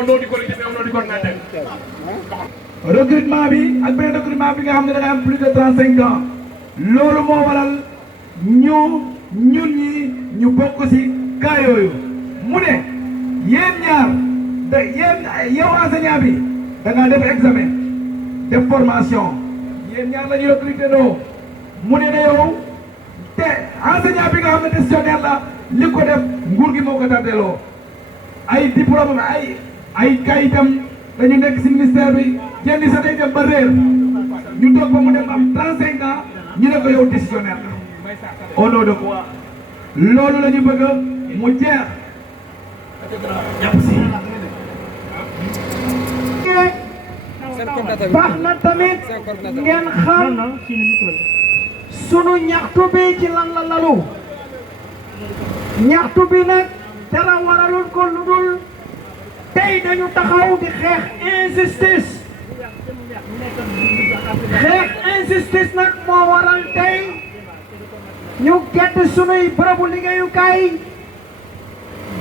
au nom du collectif et au nom du coordinateur. recrutement bi ak benn recrutement bi nga xam ne da nga am plus de 35 ans loolu moo waral ñun ñi ñu bokk ci cas yooyu mu ne yéen ñaar yow enseignant bi da ngaa def examen def formation yéen ñaar la ñuy recruter doo mu ne yow te enseignant bi nga xam ne décisionnaire la li ko def nguur gi moo ko tardeloo ay diplôme ay kayitam dañu nekk ci ministère bi jenn sa day dem ba réer ñu toog ba mu dem am 35 ans ñu ne ko yow décisionnaire la au nom de quoi loolu la ñu bëgg mu jeex baax na tamit ngeen xam sunu ñaxtu bi ci lan la lalu ñaxtu bi nag dara waralul ko lu dul tey dañu taxaw di xeex injustice nag moo waral tey ñu gedd sunuy bërëbu liggéeyukaay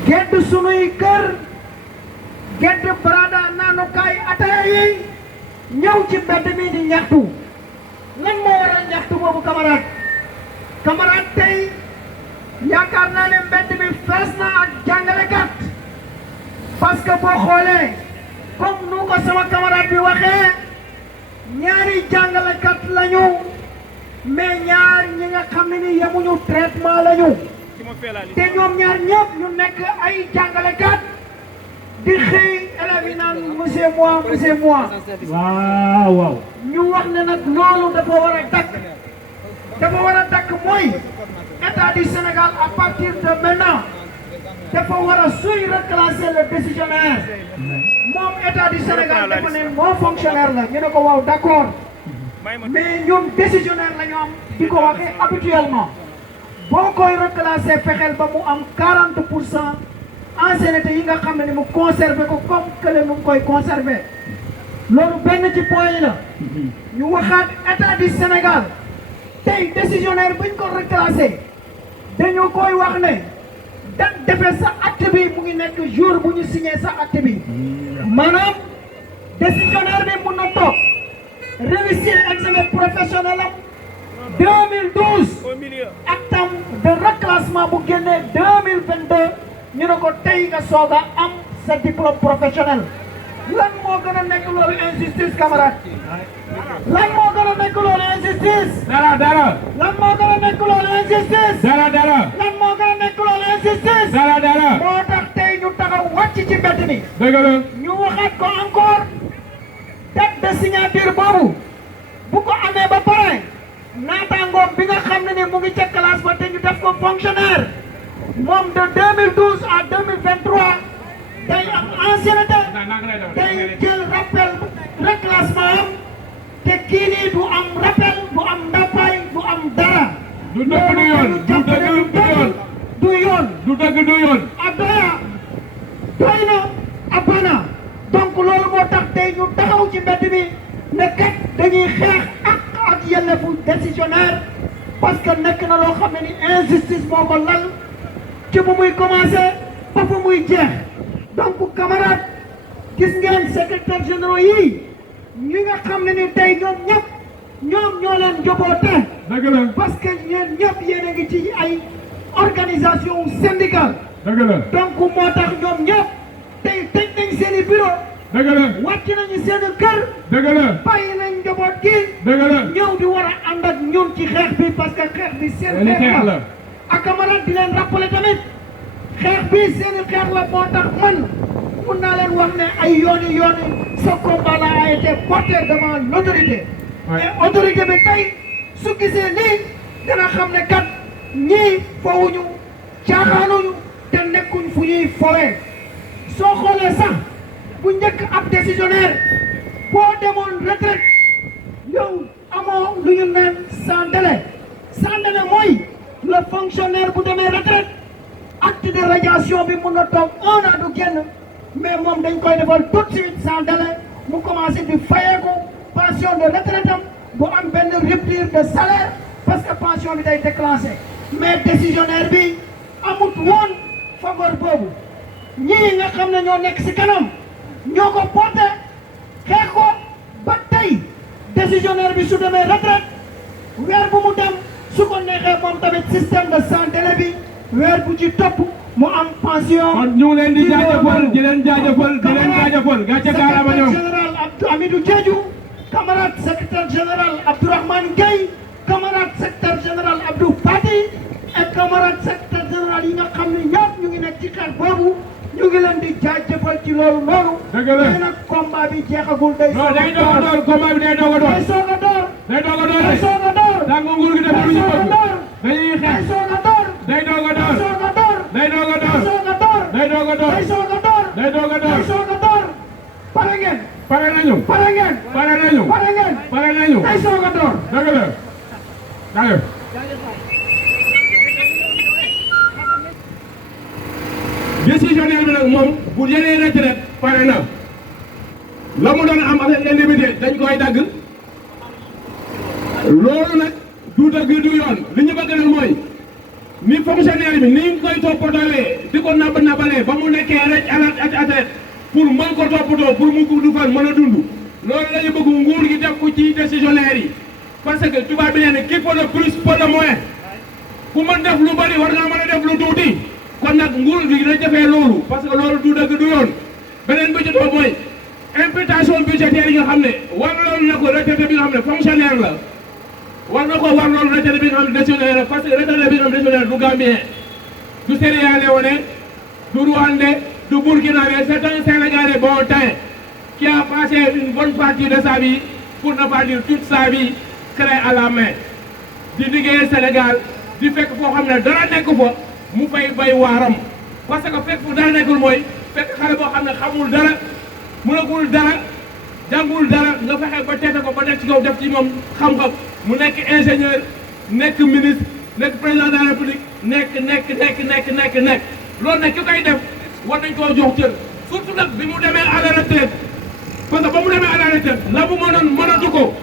gedd sunuy kër gedd barada naanukaay ataya yi ñëw ci mbedd mi di ñaxtu lan moo waral ñaxtu boobu camarade tey yaakaar naa ne mbedd mi fees na ak jàngalekat parce que boo xoolee comme nu ko sama camarade bi waxee ñaari jàngalekat lañu mais ñaar ñi nga xam ne ni yemuñu traitement lañu te ñoom ñaar ñëpp ñu nekk ay jàngalekat di xëy élèves yi naan monsieur moi waaw ñu wax ne nag loolu dafa war a dakk mooy état du Sénégal à partir de maintenant dafa war a suy reclasser le décisionnaire moom état du Sénégal dafa ne moo fonctionnaire la ñu ne ko waaw d'accord mais ñoom décisionnaire la ñu am di ko waxee habituellement boo koy reclasser fexeel ba mu am 40% ancienneté yi nga xam ne ni mu conserver ko comme que mu ngi koy conserver loolu benn ci point yi la ñu waxaat état du Sénégal tey décisionnaire buñ ko reclasser dañu koy wax ne date defee sa acte bi mu ngi nekk jour bu ñu signé sa acte bi maanaam décisionnaire bi mun na toog réussir examen professionnel am 2012 actam de reclassement bu génnee 2022 ñu ne ko tey nga soog a am sa diplôme professionnel lan moo gën a nekk loolu injustice camarade lan moo gën a nekk loolu injustice dara lan moo gën a nekk loolu injustice dara lan moo gën a nekk loolu injustice dara moo tax tey ñu taxaw wàcc ci mbedd mi dëgg la ñu waxaat ko encore date de signature boobu bu ko amee ba pare naataangoom bi nga xam ne ni mu ngi ca classe ba te ñu def ko fonctionnaire moom de 2012 à 2023 day am ancienneté day jël rappel reclassement am te kii nii du am rappel du am ndàmpaay du am dara. du dëgg du yoon du dëgg du yoon. Abdoya doy na abana donc loolu moo tax tey ñu taxaw ci mbedd mi ne kat dañuy xeex ak yelleefu décisionnaire parce que nekk na loo xam ne ni injustice moo ko lal ci bu muy commencé ba fu muy jeex donc camarade gis ngeen secrétaire généraux yi ñi nga xam ne ni tey ñoom ñoo leen joboote parce que ñeen ñëpp yéen a ngi ci ay organisation syndicale donc moo tax ñoom ñëpp tey tëj nañ seen i bureau wàcc nañu seen kër bàyyi nañ njaboot gi ñëw di war a ànd ak ñun ci xeex bi parce que xeex bi seen xeex la ak camarade di leen rappeler tamit xeex bi seen xeex la moo tax man mun naa leen wax ne ay yooni ce combat là a été porté devant l'autorité et autorité bi tey su gisee nii dana xam ne kat ñii fowuñu caaxaanuñu te nekkuñ fu ñuy fowee soo xoolee sax bu njëkk ab décisionnaire boo demoon retraite yow amoo lu ñu naan sans délai mooy le fonctionnaire bu demee retraite acte de radiation bi mun na toog 1 an du génn mais moom dañ koy defal tout de suite sans délai mu commencé di fayeeku pension de retraite am bu am benn rupture de salaire parce que pension bi day déclenché mais décisionnaire bi amut woon faveur boobu ñii nga xam ne ñoo nekk si kanam ñoo ko porté xeex ko ba tey décisionnaire bi su demee retraite weer bu mu dem su ko neexee moom tamit système de santé la bi weer bu ci topp mu am pension. kon ñu ngi leen di jaajëfal di leen jaajëfal gàcce gaarama ñoom. général Abdou Amidou Diédhiou camarade secrétaire général Abdourahmane Gueye camarade secrétaire général Abdou Fati ak camarade secrétaire général yi nga xam ne ñëpp ñu ngi nekk ci xeex boobu ñu ngi leen di jaajëfal ci loolu noonu. dëgg la mais nag combat bi jeexagul day. non day doog a door combat bi day doog a door. day soog a door. day doog a door day soog a door. tàngu nguur gi def lu ñu bëgg. dañuy day xeex. soog a door. day doog a door. day soog a door. day doog a day door. soog a door. day doog a door. day soog a door. day doog a door. day soog a door. pare ngeen. pare nañu. pare ngeen. pare nañu. pare ngeen. pare nañu. day soog a door. dëgg la. jaajëf. décisionnaire bi nag moom bu jëlee retraite pare na la mu doon am avec indemnité dañ koy dagg loolu nag du dëgg du yoon li ñu bëgg nag mooy ni fonctionnaire bi ni ñu koy toppatoowee di ko nabalee ba mu nekkee rek at pour mën ko toppatoo pour mu gudd fan mën a dund loolu la ñu bëgg nguur gi def ko ci décisionnaire yi parce que tubaab bi nee na qui peut de plus peu de moins ku mën def lu bari war nga mën a def lu tuuti kon nag nguur gi dina defee loolu parce que loolu du dëgg du yoon beneen bi ci topp mooy imputation budgétaire yi nga xam ne war loolu na ko retraité bi nga xam ne fonctionnaire la war na ko war loolu retraité bi nga xam ne décisionnaire la parce que retraité bi nga xam ne décisionnaire du Gambien du Sierra Leone du Rwandais du Burkinabé c'est un Sénégalais bon teint qui a passé une bonne partie de sa vie pour ne pas dire toute sa vie créée à la main di liggéeyal Sénégal di fekk foo xam ne dara nekk fa mu fay bay waaram parce que fekk fu dara nekkul mooy fekk xale boo xam ne xamul dara mënagul dara jàngul dara nga fexe ba teete ko ba nekk ci kaw def ci moom xam-xam mu nekk ingénieur nekk ministre nekk président de la république nekk loolu nag ki koy def war nañ koo jox cër surtout nag bi mu demee à la retraite parce que ba mu demee à la retraite la bu mënoon mënatu ko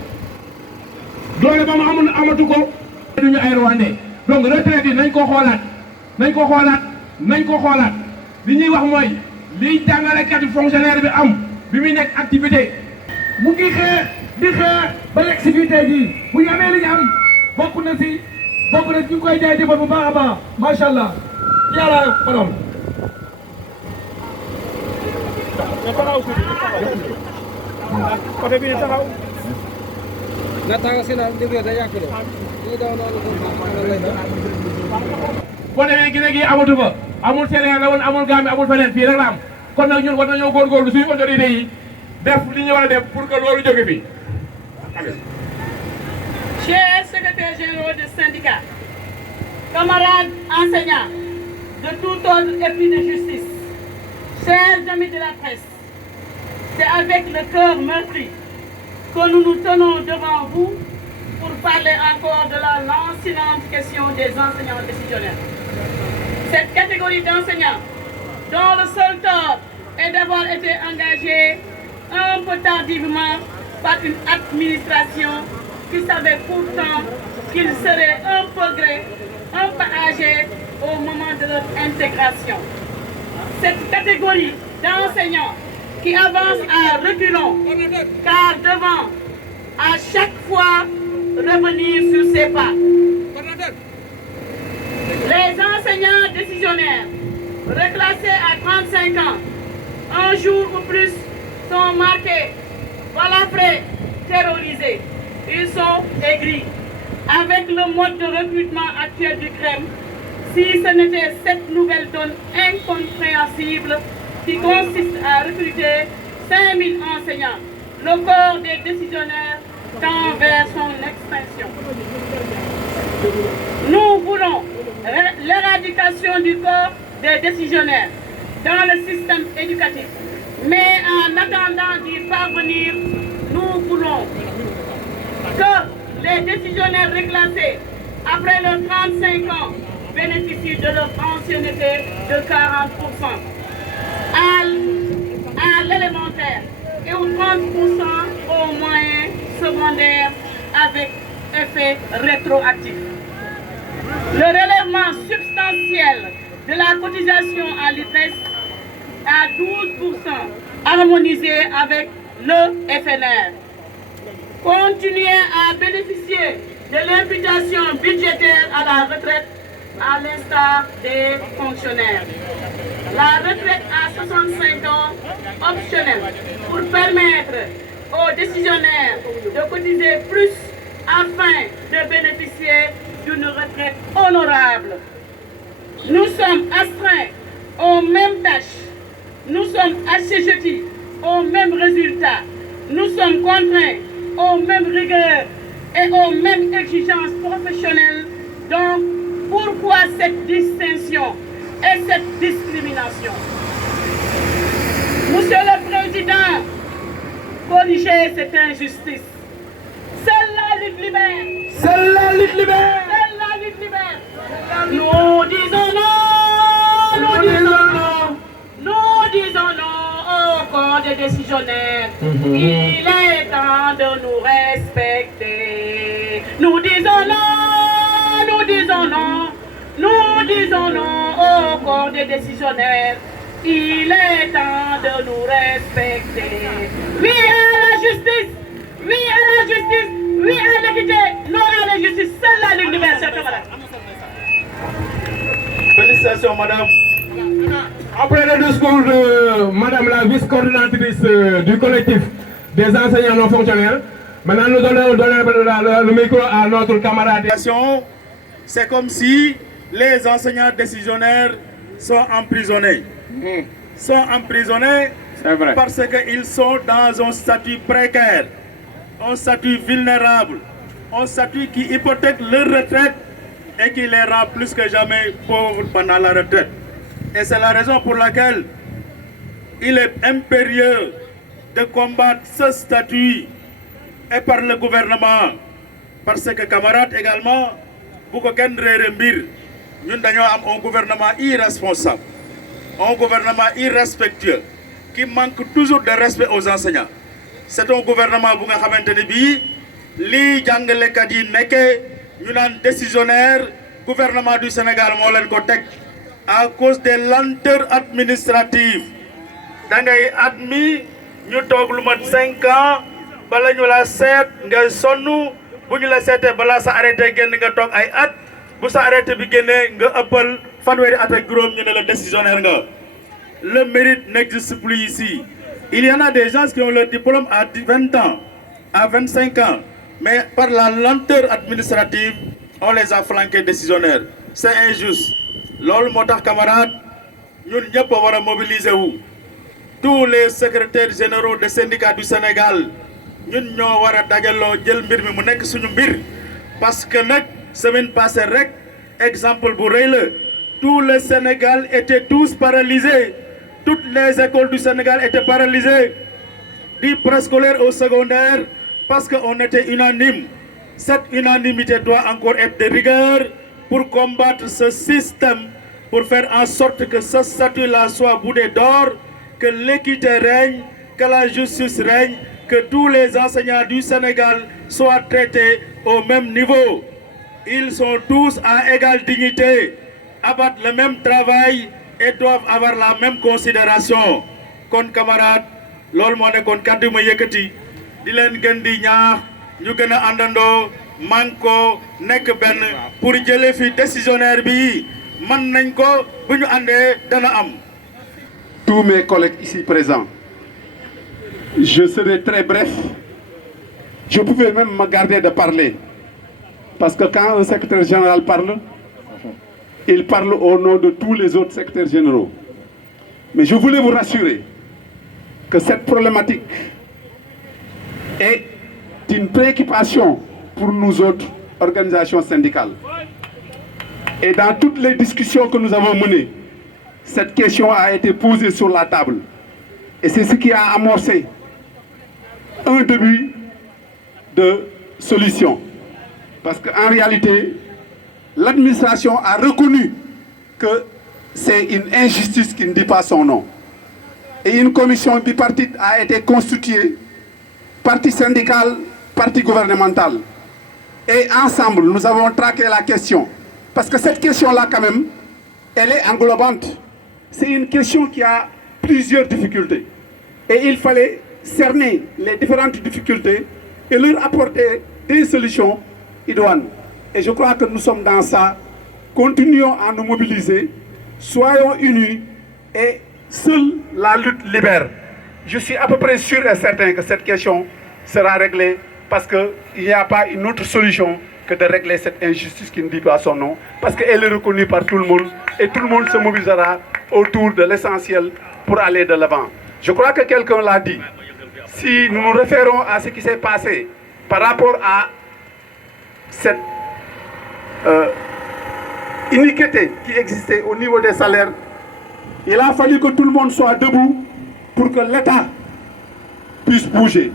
doole ba mu amul amatu ko duñu ay Rwandais donc retraite yi nañ ko xoolaat li ñuy wax mooy liy jàngalekat yi fonctionnaire bi am bi muy nekk activité mu ngi xeex di xeex ba yegg si fii tey jii bu ñu amee li ñu am bokk na ñu ngi koy jaajëfal bu baax a baax macha allah yàlla parole. boo demee Guinée gi amatu fa amul Sénégal la woon amul Gambie amul feneen fii rek la am kon nag ñun war nañoo góorgóorlu suñu autorité yi def li ñu war a def pour que loolu jóge fi. Chers secrétaires généraux des syndicats, camarades enseignants de tout ordre et puis de justice, chers amis de la presse, c'est avec le cœur meurtri que nous nous tenons devant vous pour parler encore de la lancinante question des enseignants décisionnaires. Cette catégorie d'enseignants, dont le seul tort est d'avoir été engagé un peu tardivement par une administration qui savait pourtant qu'ils seraient un peu âgés au moment de leur intégration. Cette catégorie d'enseignants qui avance à reculons, car devant à chaque fois revenir sur ses pas. Les enseignants décisionnaires, reclassés à 35 ans, un jour ou plus, sont marqués, balafrés, terrorisés. Ils sont aigris. Avec le mode de recrutement actuel du CREM, si ce n'était cette nouvelle donne incompréhensible qui consiste à recruter 5000 enseignants, le corps des décisionnaires tend vers son extinction. Nous voulons l'éradication du corps des décisionnaires dans le système éducatif. Mais en attendant d'y parvenir, nous voulons que les décisionnaires reclassés après leurs 35 ans bénéficient de leur ancienneté de 40% à l'élémentaire et aux 30% au moyen secondaire avec effet rétroactif. Le relèvement substantiel de la cotisation à l'IPRES à 12% harmonisé avec le FNR. Continuer à bénéficier de l'imputation budgétaire à la retraite à l'instar des fonctionnaires. La retraite à 65 ans optionnelle pour permettre aux décisionnaires de cotiser plus afin de bénéficier d'une retraite honorable. Nous sommes astreints aux mêmes tâches, nous sommes assujettis aux mêmes résultats, nous sommes contraints aux mêmes rigueurs et aux mêmes exigences professionnelles. Donc, pourquoi cette distinction et cette discrimination? Monsieur le Président, corrigez cette injustice. C'est la lutte libère. C'est la lutte libère. C'est la lutte libère. Nous disons non. Nous disons non. Nous disons non au corps des décisionnaires. Il est temps de nous respecter. Nous disons non. Nous disons non. Nous disons non au corps des décisionnaires. Il est temps de nous respecter. Oui à la justice. Oui à la justice. Oui à l'équité. Non à la justice. C'est la lutte libère, chers camarades. Félicitations, madame. Après le discours de madame la vice-coordinatrice du collectif des enseignants non fonctionnaires, maintenant nous allons donner le micro à notre camarade. C'est comme si les enseignants décisionnaires sont emprisonnés. Sont emprisonnés parce qu'ils sont dans un statut précaire, un statut vulnérable, un statut qui hypothèque leur retraite et qui les rend plus que jamais pauvres pendant la retraite. Et c'est la raison pour laquelle il est impérieux de combattre ce statut et par le gouvernement. Parce que, camarades, également, pour que nous avons un gouvernement irresponsable, un gouvernement irrespectueux, qui manque toujours de respect aux enseignants. C'est un gouvernement qui a été décisionnaire, gouvernement du Sénégal, à cause des lenteurs administratives. Dans les admis, nous avons 5 ans, nous avons 7 ans, nous avons 7 ans, nous avons arrêté bu sa arrêté bi génnee nga ëppal fanweeri at ak juróom ñu ne la décisionnaire nga. Le mérite n'existe plus ici. Il y en a des gens qui ont leur diplôme à 20 ans, à 25 ans, mais par la lenteur administrative, on les a flanqués décisionnaires. C'est injuste. Loolu moo tax camarades ñun ñëpp a war a mobiliser wu. Tous les secrétaires généraux des syndicats du Sénégal ñun ñoo war a dajaloo jël mbir mi mu nekk suñu mbir parce que nag semaine passée, exemple pour tout le Sénégal était tous paralysés. Toutes les écoles du Sénégal étaient paralysées. Du préscolaire au secondaire, parce qu'on était unanime. Cette unanimité doit encore être de rigueur pour combattre ce système, pour faire en sorte que ce statut-là soit boudé d'or, que l'équité règne, que la justice règne, que tous les enseignants du Sénégal soient traités au même niveau. Ils sont tous à égale dignité, abattent le même travail et doivent avoir la même considération. Kon camarades, loolu moo nekkoon kàddu ma yëkkati di leen gën di ñaax ñu gën a àndandoo manko nekk benn pour jëlee fi décisionnaire bi mën nañ ko bu ñu àndee dana am. Tous mes collègues ici présents, je serai très bref. Je pouvais même me garder de parler. Parce que quand un secrétaire général parle, il parle au nom de tous les autres secrétaires généraux. Mais je voulais vous rassurer que cette problématique est une préoccupation pour nous autres organisations syndicales. Et dans toutes les discussions que nous avons menées, cette question a été posée sur la table. Et c'est ce qui a amorcé un début de solution. Parce qu'en réalité, l'administration a reconnu que c'est une injustice qui ne dit pas son nom. Et une commission bipartite a été constituée, parti syndical, parti gouvernemental. Et ensemble, nous avons traqué la question. Parce que cette question-là, quand même, elle est englobante. C'est une question qui a plusieurs difficultés. Et il fallait cerner les différentes difficultés et leur apporter des solutions idoines. Et je crois que nous sommes dans ça. Continuons à nous mobiliser, soyons unis et seule la lutte libère. Je suis à peu près sûr et certain que cette question sera réglée parce qu'il n'y a pas une autre solution que de régler cette injustice qui ne dit pas son nom, parce qu'elle est reconnue par tout le monde et tout le monde se mobilisera autour de l'essentiel pour aller de l'avant. Je crois que quelqu'un l'a dit. Si nous nous référons à ce qui s'est passé par rapport à cette iniquité qui existait au niveau des salaires, il a fallu que tout le monde soit debout pour que l'État puisse bouger.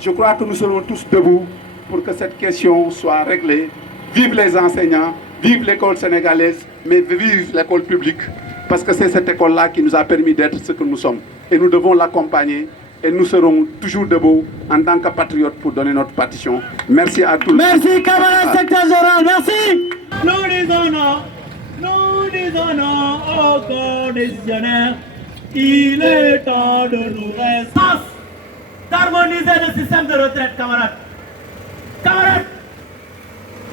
Je crois que nous serons tous debout pour que cette question soit réglée. Vive les enseignants, vive l'école sénégalaise, mais vive l'école publique, parce que c'est cette école-là qui nous a permis d'être ce que nous sommes. Et nous devons l'accompagner et nous serons toujours debout en tant que patriotes pour donner notre partition. Merci à tous. Merci, camarade secrétaire général, merci. Nous disons non aux conditionneurs. Il est temps de nous rester. D'harmoniser le système de retraite, camarades. Camarades,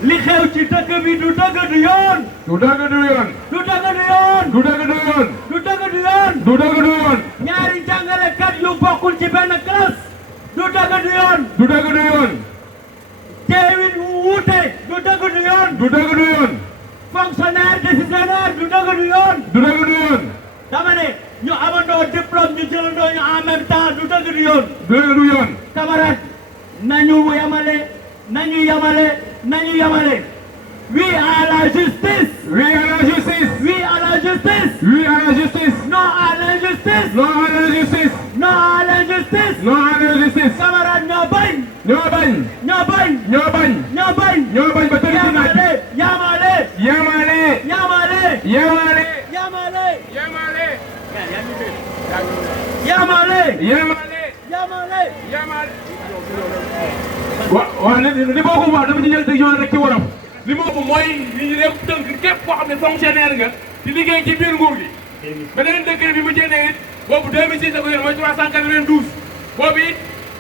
li xew ci dëkk bi du dëgg du yoon. du dëgg du yoon. du dëgg du yoon. du dëgg du yoon. du dëgg du yoon. du dëgg du yoon. ñaari jàngalekat yu bokkul ci benn classe. du dëgg du yoon. du dëgg du yoon. teewin wu wuute. du dëgg du yoon. du dëgg du yoon. fonctionnaire décisionnaire du dëgg du yoon. du dëgg du yoon. dama ne ñu amandoo diplôme ñu jëlandoo ñu en même temps du dëgg du yoon. du dëgg du yoon. camarade nañu yamale nañu yamale nañu yamale. Oui à la justice. oui à la justice. Oui à la justice. oui à la justice. Non à l'injustice. non à l'injustice. Non à l'injustice. non à l'injustice. camarade ñoo bañ. ñoo bañ. ñoo bañ. ñoo bañ. ñoo bañ. ñoo bañ ba tënk ci naaj bi. yamale. yamale. yamale. yamale. yamale. yamale. yamale. yamale. yamale. yamale. waaw li ma ko wax dama ci jël décision rek ci wolof. li ma ko mooy li ñu dem tënk képp koo xam ne fonctionnaire nga di liggéey ci biir nguur gi. beneen décret bi mu génnee it boobu 2006 la ko yor mooy 392 boobu it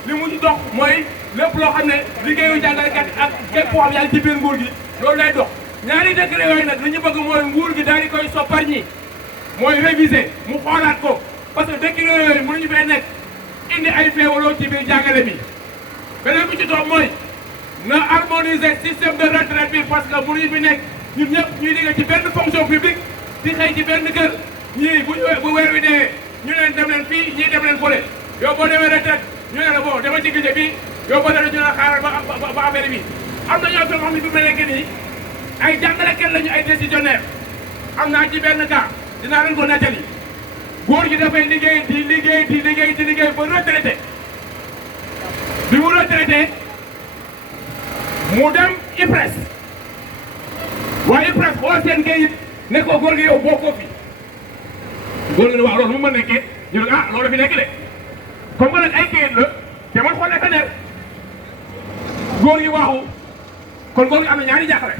li mu ci dox mooy lépp loo xam ne liggéeyu jàngalekat ak képp koo xam yaa ngi ci biir nguur gi loolu lay dox. ñaari décret yooyu nag li ñu bëgg mooy nguur gi daal di koy sopparñi mooy réviser mu xoolaat ko parce que décret yooyu mënuñu fee nekk indi ay féewaloo ci biir jàngale bi. beneen bi ci toog mooy na harmoniser système de retraite bi parce que mënuñu fi nekk ñun ñëpp ñuy liggéey ci benn fonction publique di xëy ci benn kër ñii bu weer wi dee ñu leen dem leen fii ñii dem leen fële yow boo demee retraite ñu ne la bon dama ci gise bi yow boo demee ñu ne la xaaral ba affaire bi am na ñoo xam ne fi mu nekk nii ay jàngalekat lañu ay décisionnaire am naa ci benn cas dinaa leen ko nettali góor gi dafay liggéey di liggéey ba retraité bi mu retraité mu dem IPRES waaye IPRES xool seen kayit ne ko góor gi yow bokkoo fi góor gi ne waaw loolu mu ma nekkee ñu ne ah loolu fi nekk de comme que nag ay kayit la te man xool ne neer góor gi waaxu kon góor gi am na ñaari jàqare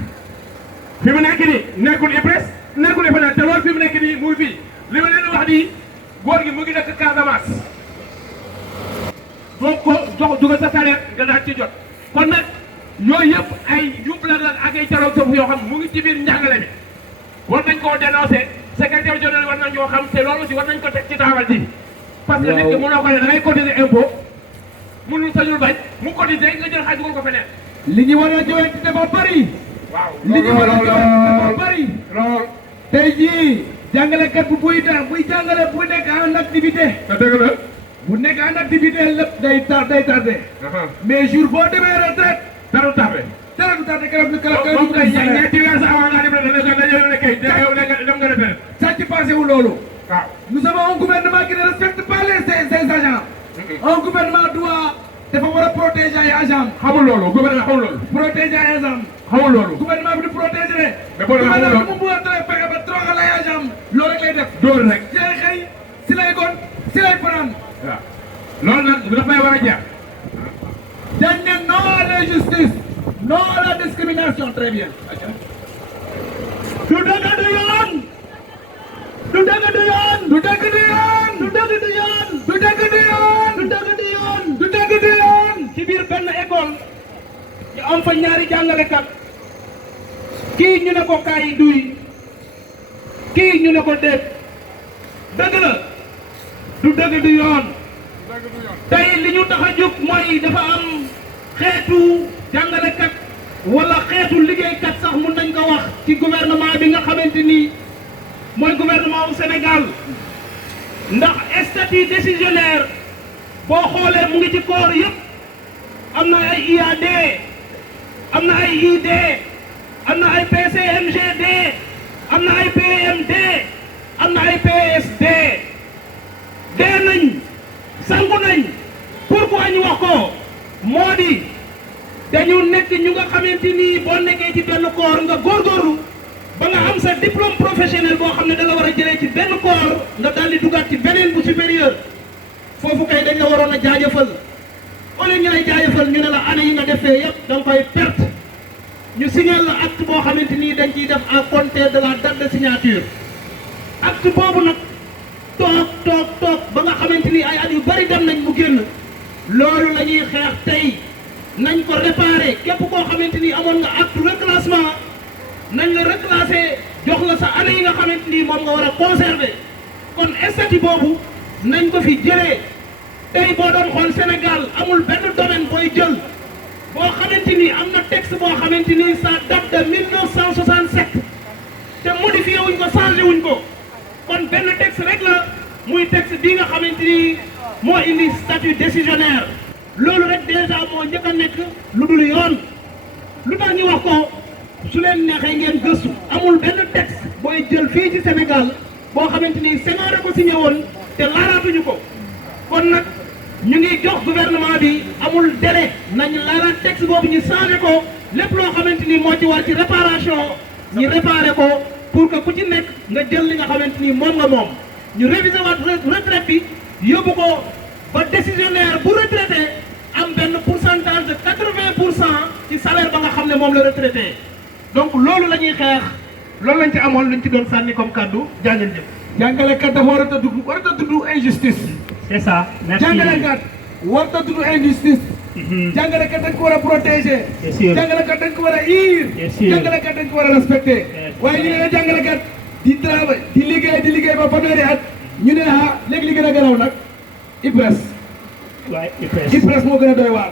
fi mu nekk nii nekkul IPRES nekkul IPRES te loolu fi mu nekk nii muy fii li ma leen wax nii góor gi mu ngi nekk Casamance doo ko jox dugal sa salaire nga daal ci jot kon nag yooyu yëpp ay jubla la ak ay caroog soofu yoo xam mu ngi ci biir njàngale mi war nañ koo dénoncé secrétaire général war nañ ñoo xam te loolu aussi war nañ ko teg ci taabal ji parce que nit ki mënoo ko ne da ngay cotiser impôt mënul sañul bañ mu cotiser nga jël xaalis dugal ko feneen li ñu war a joxe dafa bëri. waaw li ñu war a joxe dafa bëri. lool tey jii jàngalekat bu buy jàngale bu nekk en activité. te dëgg la bu nekk en activité lépp day tardé. mais jour boo demee retraite. dara du tardé. dara du tardé keroog keroog moom kay ñetti weer sa avant nga dem dem nga retraite. sàcc passé wu loolu. waaw nous avons un gouvernement qui ne respecte pas ses agents. un gouvernement doit dafa war a protéger ay agents. xamul loolu gouvernement xamul loolu. protéger ay agents. xamul loolu. gouvernement bi du protéger de. mais boo demee xamul loolu mu bëgg a fexe ba toroxal ay agents. loolu rek lay def. dóor rek. si lay xëy si lay gon si lay fanaan. waaw loolu nag dafay war a jeex. dañ ne non à l'injustice. non à la discrimination très bien. du dëgg du yoon. du dëgg du yoon. du dëgg du yoon. du dëgg du yoon. du dëgg du yoon. fa ñaari jàngalekat kii ñu ne ko kaay duy kii ñu ne ko déet dëgg la du dëgg du yoon tey li ñu tax a jóg mooy dafa am xeetu jàngalekat wala xeetu liggéeykat sax mun nañ ko wax ci gouvernement bi nga xamante ni mooy gouvernement wu Sénégal ndax statut décisionnaire boo xoolee mu ngi ci corps yëpp am na ay IAD am na ay ID am na ay PCMGD am na ay PMD am na ay PSD dee nañ sangu nañ pourquoi ñu wax ko moo di dañu nekk ñu nga xamante ni boo nekkee ci benn corps nga góorgóorlu ba nga am sa diplôme professionnel boo xam ne da nga war a jëlee ci benn corps nga daal di dugaat ci beneen bu supérieur foofu kay dañ la waroon a jaajëfal au lieu ñu lay jaajëfal ñu ne la année yi nga defee yëpp da nga koy perte ñu signé la acte boo xamante ni dañ ciy def à compter de la date de signature acte boobu nag toog ba nga xamante ni ay at yu bari dem nañ mu génn loolu la ñuy xeex tey nañ ko réparer képp koo xamante ni amoon nga acte reclassement nañ la reclasser jox la sa année yi nga xamante ni moom nga war a conserver kon statut boobu nañ ko fi jëlee tey boo doon xool Sénégal amul benn domaine booy jël boo xamante ni am na texte boo xamante ni ça date de 1967 te modifié wuñ ko changé wuñ ko kon benn texte rek la muy texte bii nga xamante ni moo indi statut décisionnaire loolu rek déjà moo njëkk a nekk lu dul yoon lu tax ñu wax ko su leen neexee ngeen gëstu amul benn texte booy jël fii ci Sénégal boo xamante ni Senghor ko signé woon te laalaatuñu ko kon nag ñu ngi jox gouvernement bi amul délai nañ laalaat texte boobu ñu changé ko lépp loo xamante ni moo ci war ci réparation ñu réparé ko pour que ku ci nekk nga jël li nga xamante ni moom nga moom ñu réviser waat retraite bi yóbbu ko ba décisionnaire bu retraité am benn pourcentage de 80% ci salaire ba nga xam ne moom la retraité donc loolu la ñuy xeex loolu lañ ci amoon luñ ci doon sànni comme kaddu jàngeen jëf jàngalekat dafa war a tudd injustice. C'est ça. Merci. jàngalekat war a tudd injustice. jàngalekat dañ ko war a protéger. C'est sûr. jàngalekat dañ ko war a iir. C'est sûr. jàngalekat dañ ko war a respecter. waaye ñu ne la jàngalekat di travail di liggéey ba fanweeri at ñu ne ah léegi li gën a garaw nag IPRES. Ouais, IPRES. IPRES moo gën a doy waar.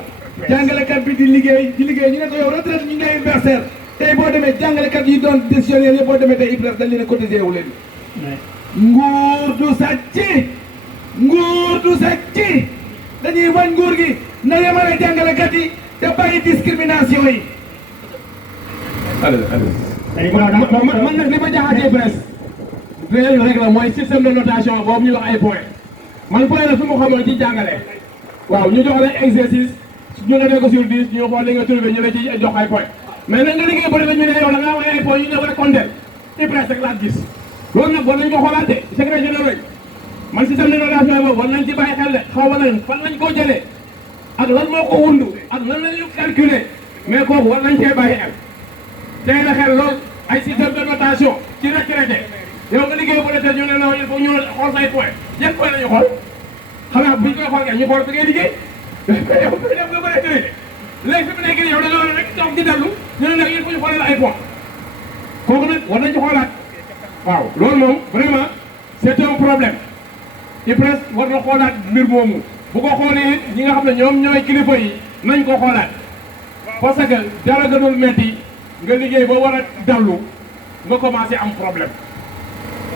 jàngalekat bi di liggéey ñu ne ko yow retraite ñu ngi lay verser tey boo demee jàngalekat yi doon décisionnaire yëpp boo demee tey IPRES dañ leen a cotiser wu leen. nguur du sàcc nguur du sàcc dañuy wañ nguur gi na yemale jàngalekat yi te bàyyi discrimination yi. man nag li ma jaaxaatee presse réel rek la mooy système de notation boobu ñu wax ay points man point la su ma xamoon ci jàngale waaw ñu jox la exercice ñu nga ko sur 10 ñu xool li nga trouvé ñu la ci jox ay points mais nag nga liggéey bëri la ñu ne yow da ngaa wax ay points ñu ne ko rek compter IPRES rek laa gis loolu nag war nañ ko xoolaat de secrétaire général man système de notation boobu war nañ ci bàyyi xel de xaw ma nañ fan lañ koo jëlee ak lan moo ko wundu ak lan lañu calculer mais kooku war nañ cee bàyyi xel tey la xel lool ay système de notation ci retraité yow nga liggéey bu retraité ñu ne non il faut ñu xool say points yan point lañu xool xanaa buñ koy xool kay ñu xool fi ngay liggéey yow nga ko retraité léegi fi mu nekk nii yow da nga war a rek toog di dallu ñu ne nag il faut ñu xoolal ay points kooku nag war nañ ci xoolaat waaw loolu moom vraiment c'est un problème IPRES war na xoolaat mbir moomu bu ko xoolee ñi nga xam ne ñoom ñooy kilifa yi nañ ko xoolaat parce que dara gënul metti nga liggéey ba war a dallu nga commencé am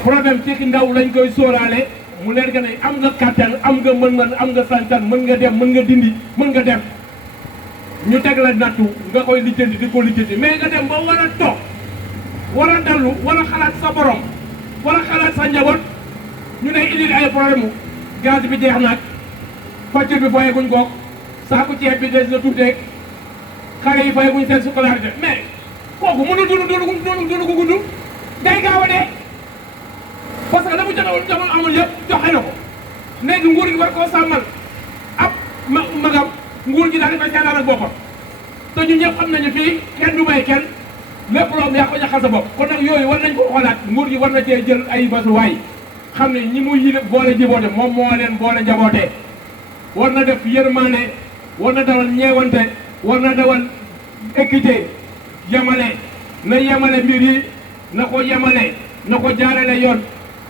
problème ci ndaw lañ koy sóoraale mu leer nga ne am nga kàttan am nga mën-mën am nga santan mën nga dem mën nga dindi mën nga dem ñu teg la nattu nga koy lijjanti di ko lijjanti mais nga dem ba war a toog war a dallu war a xalaat sa borom war a xalaat sa njaboot ñu ne indil ay problème mu gaz bi jeex naag facture bi fayeguñ koog saako ceeb bi des na tuuteeg xale yi fayeguñ seen scolarité mais kooku mënul dund ko gudd day gaaw a dee parce que la mu jamono amul yëpp joxe na ko léegi nguur gi war koo sàmmal ab magam nguur gi daal di koy seetaan ak boppam te ñun ñëpp xam nañu fii kenn du may kenn lépp loolu yaa ko ñaxal sa bopp kon nag yooyu war nañ ko xoolaat nguur gi war na cee jël ay matuwaay xam ne ñi muy yilif boole jiboote moom moo leen boole njabootee war na def yërmande war na dawal ñeewante war na dawal équité yemale na yemale mbir yi na ko yemale na ko jaarale yoon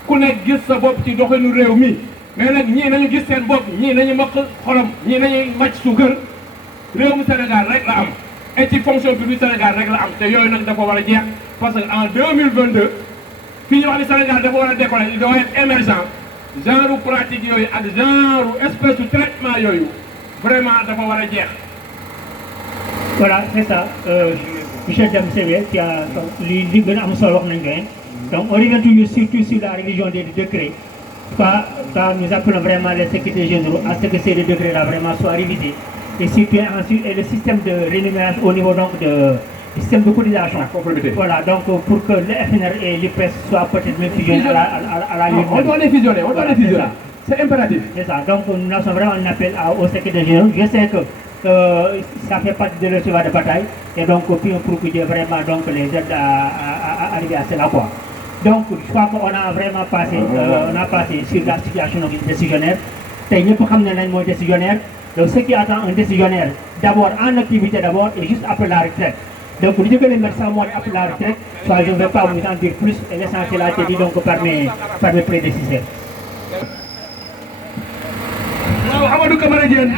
ku nekk gis sa bopp ci doxinu réew mi mais nag ñii nañu gis seen bopp ñii nañu makk xorom ñii nañu màcc suukar réew mi Sénégal rek la am et ci fonction publique Sénégal rek la am te yooyu nag dafa war a jeex parce que en 2022 fii ñu wax ni Sénégal dafa war a décoller il doit être émergent genre pratique yooyu ak genre espèce de traitement yooyu vraiment dafa war a jeex. Voilà, c'est ça. Michel Dame-Sévé qui a li gën a am solo wax nañ ko. Donc on revient toujours surtout sur la révision des décrets. Nous appelons vraiment les secrétaires généraux à ce que ces décrets-là vraiment soient révisés. Et surtout ensuite le système de rémunération au niveau donc du système de cotisation. Voilà, donc pour que le FNR et l'IPRES soient peut-être même fusionnés à la limite. On doit les fusionner, on doit les fusionner. C'est impératif. C'est ça. Donc nous lançons vraiment un appel aux secrétaires généraux. Je sais que ça fait partie de leur cheval de bataille et donc pour que vraiment donc les aides à arriver à cela quoi. Donc je crois qu'on a vraiment passé sur la situation du décisionnaire. Tey ñëpp xam ne nañ mooy décisionnaire. Donc ce qui attend un décisionnaire d'abord en activité d'abord et juste après la retraite. Donc li ñu gën a mettre 100 mois après la retraite, soit je ne vais pas vous en dire plus et l'essentiel a été dit donc par mes prédécesseurs. Waaw Amadou Camara Diène.